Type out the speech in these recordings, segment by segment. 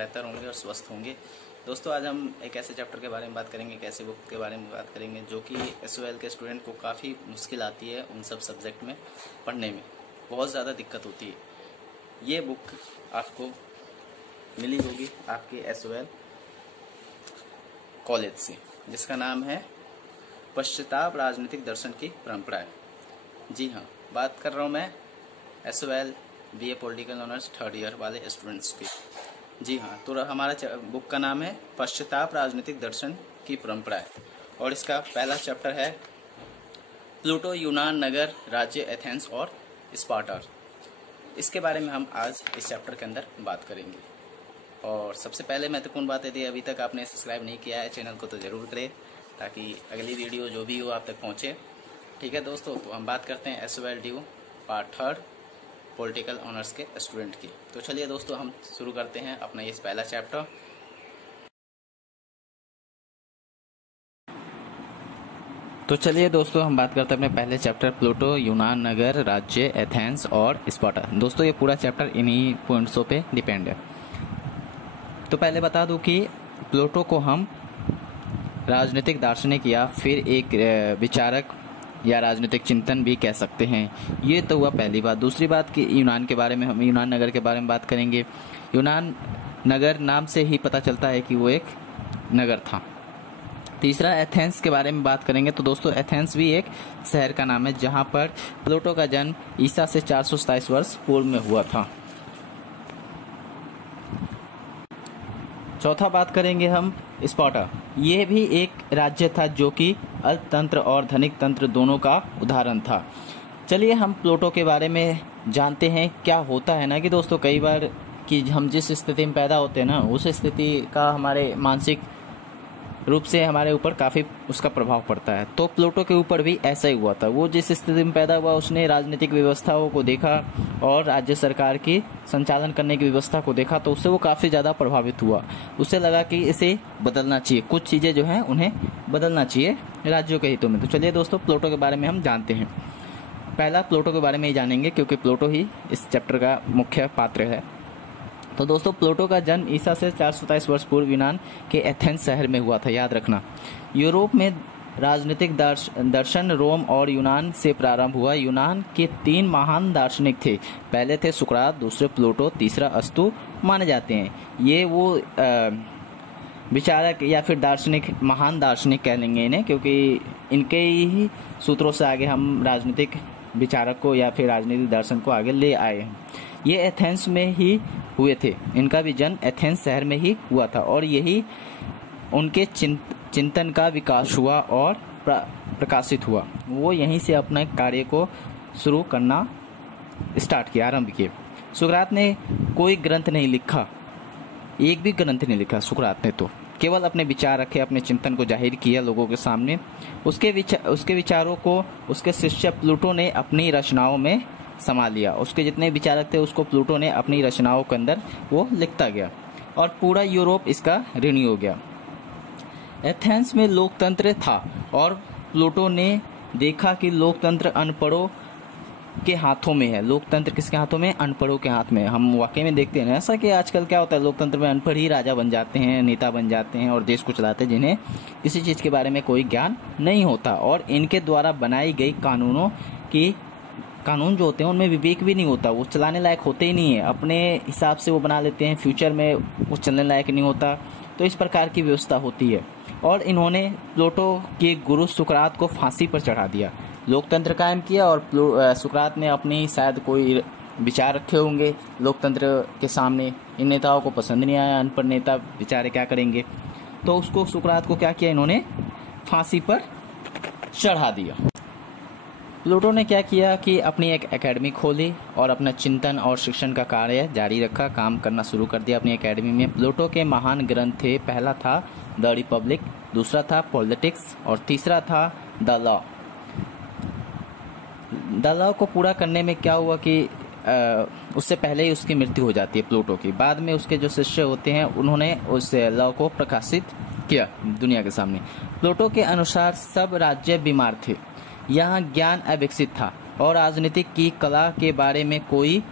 बेहतर होंगे और स्वस्थ होंगे। दोस्तों आज हम एक ऐसे चैप्टर के बारे में बात करेंगे, एक ऐसे बुक के बारे में बात करेंगे जो कि एसओएल के स्टूडेंट को काफ़ी मुश्किल आती है उन सब सब्जेक्ट में पढ़ने में, बहुत ज़्यादा दिक्कत होती है। ये बुक आपको मिली होगी आपके एसओएल कॉलेज से, जिसका नाम है पश्चाताप राजनीतिक दर्शन की परंपराएं। जी हाँ, बात कर रहा हूँ मैं SOL BA political honours third year वाले स्टूडेंट्स की। जी हाँ, तो हमारा बुक का नाम है पश्चाताप राजनीतिक दर्शन की परंपराएं और इसका पहला चैप्टर है प्लूटो, यूनान नगर, राज्य एथेंस और स्पार्टा। इसके बारे में हम आज इस चैप्टर के अंदर बात करेंगे। और सबसे पहले महत्वपूर्ण बात यदि अभी तक आपने सब्सक्राइब नहीं किया है चैनल को तो ज़रूर करें ताकि अगली वीडियो जो भी हो आप तक पहुँचे। ठीक है दोस्तों, तो हम बात करते हैं SOL due part third political honours के स्टूडेंट की। तो चलिए दोस्तों हम शुरू करते हैं अपना ये पहला चैप्टर। तो चलिए दोस्तों हम बात करते हैं अपने पहले चैप्टर प्लूटो, यूनान नगर, राज्य एथेंस और स्पार्टा। दोस्तों ये पूरा चैप्टर इन्हीं पॉइंट्सों पे डिपेंड है। तो पहले बता दूं कि प्लूटो को हम राजनीतिक दार्शनिक या फिर एक विचारक या राजनीतिक चिंतन भी कह सकते हैं। ये तो हुआ पहली बात। दूसरी बात कि यूनान के बारे में, हम यूनान नगर के बारे में बात करेंगे। यूनान नगर नाम से ही पता चलता है कि वो एक नगर था। तीसरा एथेंस के बारे में बात करेंगे। तो दोस्तों एथेंस भी एक शहर का नाम है जहां पर प्लूटो का जन्म ईसा से 427 वर्ष पूर्व में हुआ था। चौथा बात करेंगे हम स्पार्टा। यह भी एक राज्य था जो कि अर्थतंत्र और धनिक तंत्र दोनों का उदाहरण था। चलिए हम प्लूटो के बारे में जानते हैं। क्या होता है ना कि दोस्तों कई बार कि हम जिस स्थिति में पैदा होते हैं ना उस स्थिति का हमारे मानसिक रूप से हमारे ऊपर काफ़ी उसका प्रभाव पड़ता है। तो प्लूटो के ऊपर भी ऐसा ही हुआ था। वो जिस स्थिति में पैदा हुआ उसने राजनीतिक व्यवस्थाओं को देखा और राज्य सरकार की संचालन करने की व्यवस्था को देखा, तो उससे वो काफ़ी ज़्यादा प्रभावित हुआ। उसे लगा कि इसे बदलना चाहिए, कुछ चीज़ें जो हैं उन्हें बदलना चाहिए राज्यों के हितों में। तो चलिए दोस्तों प्लूटो के बारे में हम जानते हैं। पहला प्लूटो के बारे में ही जानेंगे क्योंकि प्लूटो ही इस चैप्टर का मुख्य पात्र है। तो दोस्तों प्लूटो का जन्म ईसा से 427 वर्ष पूर्व यूनान के एथेंस शहर में हुआ था, याद रखना। यूरोप में राजनीतिक दर्शन रोम और यूनान से प्रारंभ हुआ। यूनान के 3 महान दार्शनिक थे। पहले थे सुकरात, दूसरे प्लूटो, तीसरा अस्तु माने जाते हैं। ये वो विचारक या फिर दार्शनिक, महान दार्शनिक कह लेंगे इन्हें, क्योंकि इनके ही सूत्रों से आगे हम राजनीतिक विचारक को या फिर राजनीतिक दर्शन को आगे ले आए हैं। ये एथेंस में ही हुए थे। इनका भी जन्म एथेंस शहर में ही हुआ था और यही उनके चिंतन का विकास हुआ और प्रकाशित हुआ। वो यहीं से अपने कार्य को शुरू करना स्टार्ट किया, आरंभ किए। सुकरात ने कोई ग्रंथ नहीं लिखा, एक भी ग्रंथ नहीं लिखा सुकरात ने, तो केवल अपने विचार रखे, अपने चिंतन को जाहिर किया लोगों के सामने। उसके विचारों को उसके शिष्य प्लूटो ने अपनी रचनाओं में संभाल लिया। उसके जितने विचारक थे उसको प्लूटो ने अपनी रचनाओं के अंदर वो लिखता गया और पूरा यूरोप इसका ऋणी हो गया। एथेंस में लोकतंत्र था और प्लूटो ने देखा कि लोकतंत्र अनपढ़ों के हाथों में है। लोकतंत्र किसके हाथों में? अनपढ़ों के हाथ में। हम वाकई में देखते हैं ऐसा कि आजकल क्या होता है, लोकतंत्र में अनपढ़ ही राजा बन जाते हैं, नेता बन जाते हैं और देश को चलाते हैं, जिन्हें किसी चीज़ के बारे में कोई ज्ञान नहीं होता और इनके द्वारा बनाई गई कानून जो होते हैं उनमें विवेक भी नहीं होता, वो चलाने लायक होते ही नहीं है, अपने हिसाब से वो बना लेते हैं, फ्यूचर में वो चलने लायक नहीं होता। तो इस प्रकार की व्यवस्था होती है और इन्होंने प्लूटो के गुरु सुकरात को फांसी पर चढ़ा दिया। लोकतंत्र कायम किया और सुकरात ने अपनी शायद कोई विचार रखे होंगे लोकतंत्र के सामने। इन नेताओं को पसंद नहीं आया, अनपढ़ नेता बेचारे क्या करेंगे, तो उसको सुकरात को क्या किया, इन्होंने फांसी पर चढ़ा दिया। प्लूटो ने क्या किया कि अपनी एक एकेडमी खोली और अपना चिंतन और शिक्षण का कार्य जारी रखा, काम करना शुरू कर दिया अपनी एकेडमी में। प्लूटो के महान ग्रंथ थे, पहला था द रिपब्लिक, दूसरा था पॉलिटिक्स और तीसरा था द लॉ। द लॉ को पूरा करने में क्या हुआ कि उससे पहले ही उसकी मृत्यु हो जाती है प्लूटो की। बाद में उसके जो शिष्य होते हैं उन्होंने उस लॉ को प्रकाशित किया दुनिया के सामने। प्लूटो के अनुसार सब राज्य बीमार थे, यहाँ ज्ञान अविकसित था और राजनीतिक की कला के बारे में कोई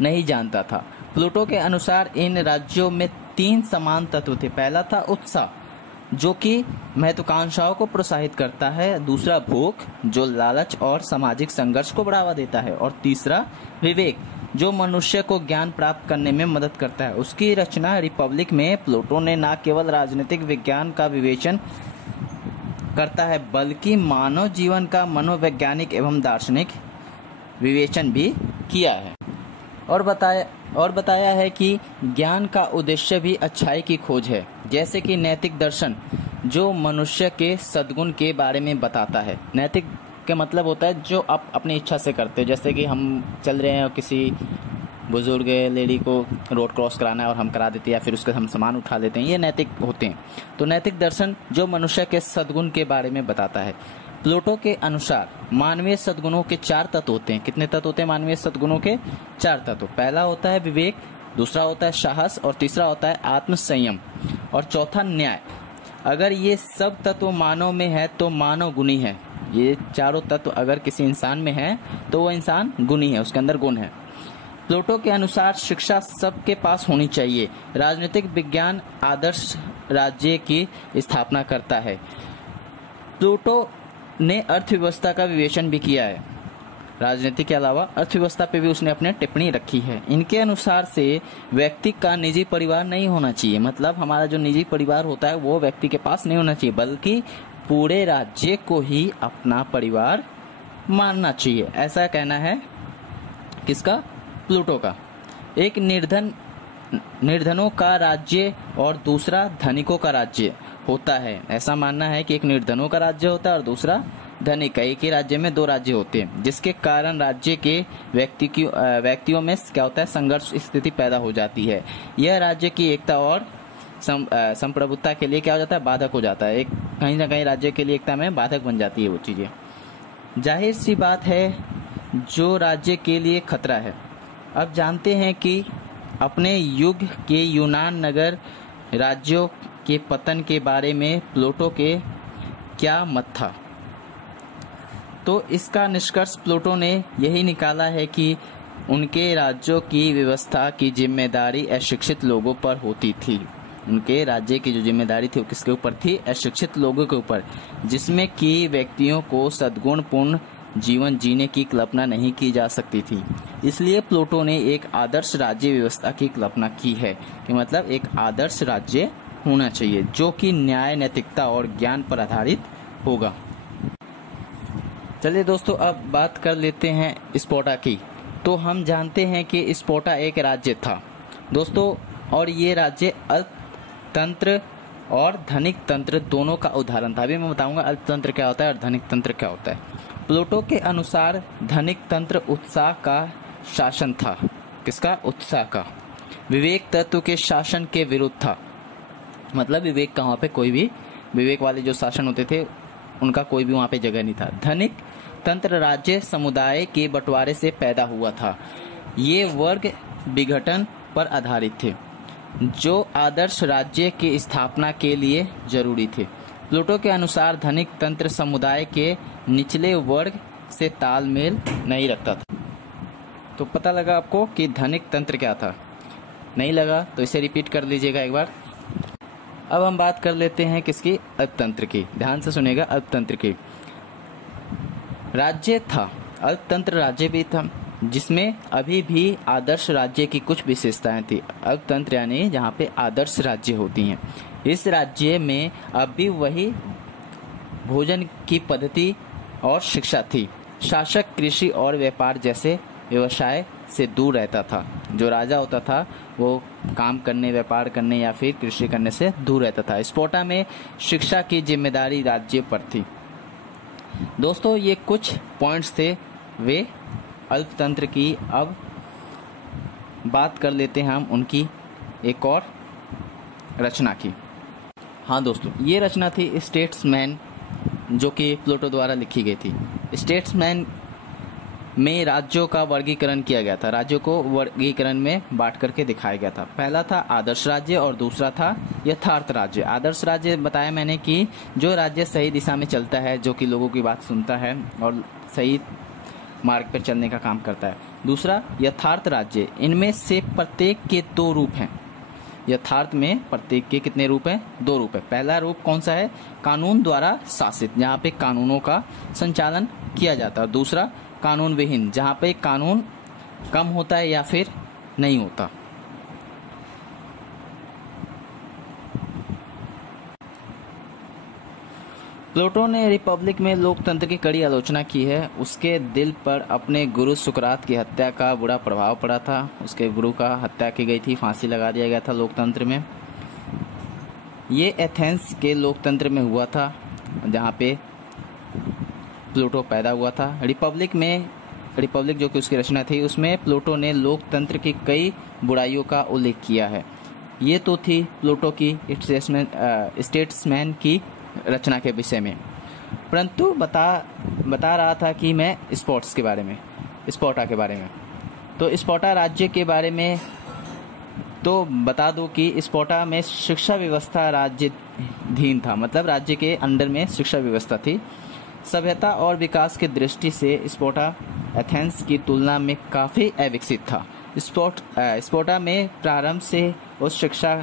नहीं जानता था। प्लूटो के अनुसार इन राज्यों में 3 समान तत्व थे। पहला था उत्साह, जो कि महत्वाकांक्षाओं को प्रोत्साहित करता है। दूसरा भूख, जो लालच और सामाजिक संघर्ष को बढ़ावा देता है। और तीसरा विवेक, जो मनुष्य को ज्ञान प्राप्त करने में मदद करता है। उसकी रचना रिपब्लिक में प्लूटो ने न केवल राजनीतिक विज्ञान का विवेचन करता है, बल्कि मानव जीवन का मनोवैज्ञानिक एवं दार्शनिक विवेचन भी किया है और बताया है कि ज्ञान का उद्देश्य भी अच्छाई की खोज है, जैसे कि नैतिक दर्शन, जो मनुष्य के सद्गुण के बारे में बताता है। नैतिक का मतलब होता है जो आप अपनी इच्छा से करते हो, जैसे कि हम चल रहे हैं और किसी बुजुर्ग लेडी को रोड क्रॉस कराना है और हम करा देते हैं, या फिर उसका हम सामान उठा लेते हैं, ये नैतिक होते हैं। तो नैतिक दर्शन जो मनुष्य के सद्गुण के बारे में बताता है। प्लूटो के अनुसार मानवीय सद्गुणों के 4 तत्व होते हैं। कितने तत्व होते हैं मानवीय सद्गुणों के? 4 तत्व। पहला होता है विवेक, दूसरा होता है साहस, और तीसरा होता है आत्म संयम, और चौथा न्याय। अगर ये सब तत्व मानव में है तो मानव गुणी है। ये चारों तत्व अगर किसी इंसान में है तो वो इंसान गुणी है, उसके अंदर गुण है। प्लूटो के अनुसार शिक्षा सबके पास होनी चाहिए। राजनीतिक विज्ञान आदर्श राज्य की स्थापना करता है। प्लूटो ने अर्थव्यवस्था का विवेचन भी किया है। राजनीति के अलावा अर्थव्यवस्था पे भी उसने अपने टिप्पणी रखी है। इनके अनुसार से व्यक्ति का निजी परिवार नहीं होना चाहिए, मतलब हमारा जो निजी परिवार होता है वो व्यक्ति के पास नहीं होना चाहिए, बल्कि पूरे राज्य को ही अपना परिवार मानना चाहिए। ऐसा कहना है किसका? प्लूटो का। एक निर्धनों का राज्य और दूसरा धनिकों का राज्य होता है। ऐसा मानना है कि एक निर्धनों का राज्य होता है और दूसरा धनिक। एक ही राज्य में 2 राज्य होते हैं, जिसके कारण राज्य के व्यक्तियों में क्या होता है? संघर्ष स्थिति पैदा हो जाती है। यह राज्य की एकता और संप्रभुता के लिए क्या हो जाता है? बाधक हो जाता है। एक कहीं ना कहीं राज्य के लिए एकता में बाधक बन जाती है वो चीजें। जाहिर सी बात है जो राज्य के लिए खतरा है। अब जानते हैं कि अपने युग के यूनान नगर राज्यों के पतन के बारे में प्लूटो के क्या मत था। तो इसका निष्कर्ष प्लूटो ने यही निकाला है कि उनके राज्यों की व्यवस्था की जिम्मेदारी अशिक्षित लोगों पर होती थी। उनके राज्य की जो जिम्मेदारी थी वो किसके ऊपर थी? अशिक्षित लोगों के ऊपर, जिसमें कि व्यक्तियों को सद्गुणपूर्ण जीवन जीने की कल्पना नहीं की जा सकती थी। इसलिए प्लूटो ने एक आदर्श राज्य व्यवस्था की कल्पना की है कि मतलब एक आदर्श राज्य होना चाहिए जो कि न्याय, नैतिकता और ज्ञान पर आधारित होगा। चलिए दोस्तों, अब बात कर लेते हैं स्पार्टा की। तो हम जानते हैं कि स्पार्टा एक राज्य था दोस्तों, और ये राज्य अल्पतंत्र और धनिक तंत्र दोनों का उदाहरण था। अभी मैं बताऊंगा अल्पतंत्र क्या होता है और धनिक तंत्र क्या होता है। प्लूटो के अनुसार धनिक तंत्र उत्साह का शासन था। किसका? उत्साह का। विवेक तत्व के शासन के विरुद्ध था, मतलब विवेक का वहां पे कोई भी विवेक वाले जो शासन होते थे उनका कोई भी वहां पे जगह नहीं था। धनिक तंत्र राज्य समुदाय के बंटवारे से पैदा हुआ था। ये वर्ग विघटन पर आधारित थे जो आदर्श राज्य की स्थापना के लिए जरूरी थे। प्लूटो के अनुसार धनिक तंत्र समुदाय के निचले वर्ग से तालमेल नहीं रखता था। तो पता लगा आपको कि धनिक तंत्र क्या था? नहीं लगा तो इसे रिपीट कर लीजिएगा एक बार। अब हम बात कर लेते हैं किसकी? अल्पतंत्र की। ध्यान से सुनेगा, अल्पतंत्र की। राज्य था, अल्पतंत्र राज्य भी था, जिसमें अभी भी आदर्श राज्य की कुछ विशेषताएं थी। अल्पतंत्र यानी जहाँ पे आदर्श राज्य होती हैं। इस राज्य में अब भी वही भोजन की पद्धति और शिक्षा थी। शासक कृषि और व्यापार जैसे व्यवसाय से दूर रहता था। जो राजा होता था वो काम करने, व्यापार करने या फिर कृषि करने से दूर रहता था। स्पार्टा में शिक्षा की जिम्मेदारी राज्य पर थी। दोस्तों, ये कुछ पॉइंट्स थे वे अल्पतंत्र की। अब बात कर लेते हैं हम उनकी एक और रचना की। हाँ दोस्तों, ये रचना थी स्टेट्समैन, जो कि प्लूटो द्वारा लिखी गई थी। स्टेट्समैन में राज्यों का वर्गीकरण किया गया था। राज्यों को वर्गीकरण में बांट करके दिखाया गया था। पहला था आदर्श राज्य और दूसरा था यथार्थ राज्य। आदर्श राज्य बताया मैंने कि जो राज्य सही दिशा में चलता है, जो कि लोगों की बात सुनता है और सही मार्ग पर चलने का काम करता है। दूसरा, यथार्थ राज्य, इनमें से प्रत्येक के 2 रूप हैं। यथार्थ में प्रत्येक के कितने रूप हैं? 2 रूप है। पहला रूप कौन सा है? कानून द्वारा शासित, जहाँ पे कानूनों का संचालन किया जाता है। और दूसरा, कानून विहीन, जहाँ पे कानून कम होता है या फिर नहीं होता। प्लेटो ने रिपब्लिक में लोकतंत्र की कड़ी आलोचना की है। उसके दिल पर अपने गुरु सुकरात की हत्या का बुरा प्रभाव पड़ा था। उसके गुरु का हत्या की गई थी, फांसी लगा दिया गया था लोकतंत्र में। ये एथेंस के लोकतंत्र में हुआ था, जहाँ पे प्लेटो पैदा हुआ था। रिपब्लिक जो कि उसकी रचना थी, उसमें प्लेटो ने लोकतंत्र की कई बुराइयों का उल्लेख किया है। ये तो थी प्लेटो की स्टेट्समैन की रचना के विषय में। परंतु बता रहा था कि मैं स्पार्टा के बारे में। तो स्पार्टा राज्य के बारे में तो बता दो कि स्पार्टा में शिक्षा व्यवस्था राज्याधीन था, मतलब राज्य के अंडर में शिक्षा व्यवस्था थी। सभ्यता और विकास की दृष्टि से स्पार्टा एथेंस की तुलना में काफ़ी अविकसित था। स्पार्टा में प्रारंभ से उस शिक्षा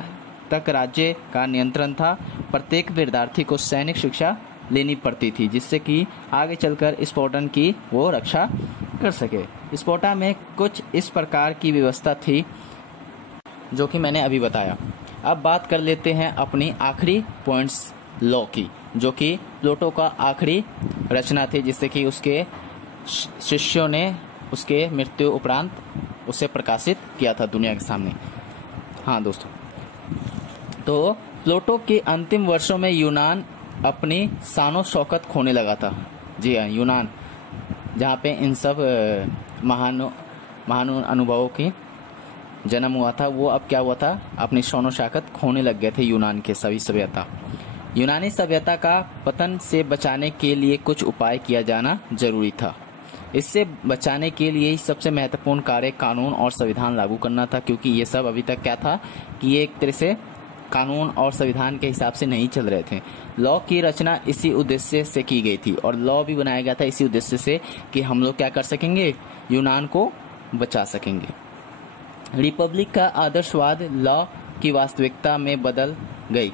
तक राज्य का नियंत्रण था। प्रत्येक विद्यार्थी को सैनिक शिक्षा लेनी पड़ती थी, जिससे कि आगे चलकर स्पार्टन की वो रक्षा कर सके। स्पार्टा में कुछ इस प्रकार की व्यवस्था थी जो कि मैंने अभी बताया। अब बात कर लेते हैं अपनी आखिरी पॉइंट्स लॉ की, जो कि प्लेटो का आखिरी रचना थी, जिससे कि उसके शिष्यों ने उसके मृत्यु उपरांत उसे प्रकाशित किया था दुनिया के सामने। हाँ दोस्तों, तो प्लेटो के अंतिम वर्षों में यूनान अपनी शानो शौकत खोने लगा था। जी हाँ, यूनान, जहाँ पे इन सब महान अनुभवों की जन्म हुआ था, वो अब क्या हुआ था? अपनी शानो शौकत खोने लग गए थे यूनान के सभी सभ्यता। यूनानी सभ्यता का पतन से बचाने के लिए कुछ उपाय किया जाना जरूरी था। इससे बचाने के लिए सबसे महत्वपूर्ण कार्य कानून और संविधान लागू करना था, क्योंकि ये सब अभी तक क्या था कि ये एक तरह से कानून और संविधान के हिसाब से नहीं चल रहे थे। लॉ की रचना इसी उद्देश्य से की गई थी, और लॉ भी बनाया गया था इसी उद्देश्य से कि हम लोग क्या कर सकेंगे? यूनान को बचा सकेंगे। रिपब्लिक का आदर्शवाद लॉ की वास्तविकता में बदल गई।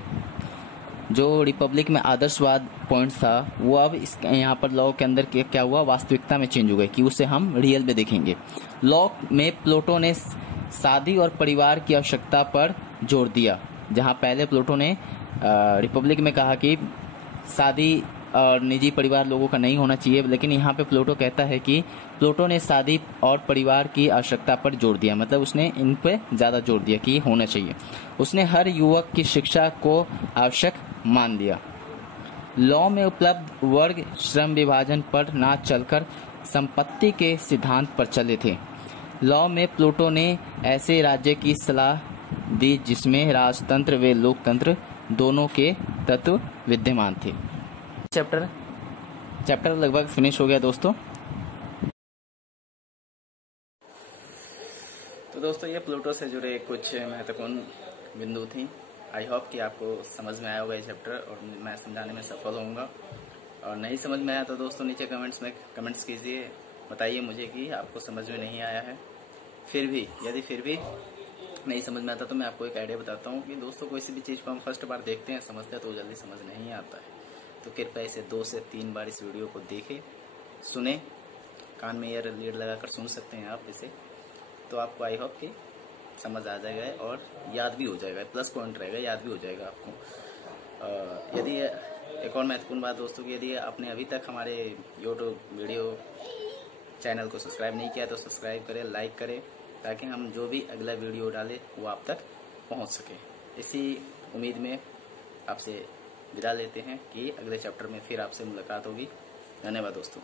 जो रिपब्लिक में आदर्शवाद पॉइंट था, वो अब यहाँ पर लॉ के अंदर क्या हुआ? वास्तविकता में चेंज हो गए, कि उसे हम रियल में देखेंगे। लॉ में प्लेटो ने शादी और परिवार की आवश्यकता पर जोर दिया। जहाँ पहले प्लेटो ने रिपब्लिक में कहा कि शादी और निजी परिवार लोगों का नहीं होना चाहिए, लेकिन यहाँ पे प्लेटो कहता है कि प्लेटो ने शादी और परिवार की आवश्यकता पर जोर दिया, मतलब उसने इन पे ज़्यादा जोर दिया कि होना चाहिए। उसने हर युवक की शिक्षा को आवश्यक मान लिया। लॉ में उपलब्ध वर्ग श्रम विभाजन पर ना चलकर संपत्ति के सिद्धांत पर चले थे। लॉ में प्लेटो ने ऐसे राज्य की सलाह दी जिसमें राजतंत्र व लोकतंत्र दोनों के तत्व विद्यमान थे। चैप्टर लगभग फिनिश हो गया दोस्तों। तो दोस्तों, ये प्लेटो से जुड़े कुछ महत्वपूर्ण बिंदु थी। आई होप कि आपको समझ में आया होगा ये चैप्टर, और मैं समझाने में सफल होऊंगा। और नहीं समझ में आया तो दोस्तों नीचे कमेंट्स कीजिए, बताइए मुझे कि आपको समझ में नहीं आया है। यदि फिर भी नहीं समझ में आता तो मैं आपको एक आइडिया बताता हूँ कि दोस्तों, कोई सी भी चीज़ को हम फर्स्ट बार देखते हैं, समझते हैं, तो जल्दी समझ नहीं आता है। तो कृपया इसे 2 से 3 बार इस वीडियो को देखें, सुने, कान में ईयर लीड लगाकर सुन सकते हैं आप इसे, तो आपको आई होप कि समझ आ जाएगा और याद भी हो जाएगा। प्लस पॉइंट रहेगा, याद भी हो जाएगा आपको। यदि एक और महत्वपूर्ण बात दोस्तों, कि यदि आपने अभी तक हमारे यूट्यूब वीडियो चैनल को सब्सक्राइब नहीं किया तो सब्सक्राइब करें, लाइक करें, ताकि हम जो भी अगला वीडियो डालें वो आप तक पहुंच सके। इसी उम्मीद में आपसे विदा लेते हैं कि अगले चैप्टर में फिर आपसे मुलाकात होगी। धन्यवाद दोस्तों।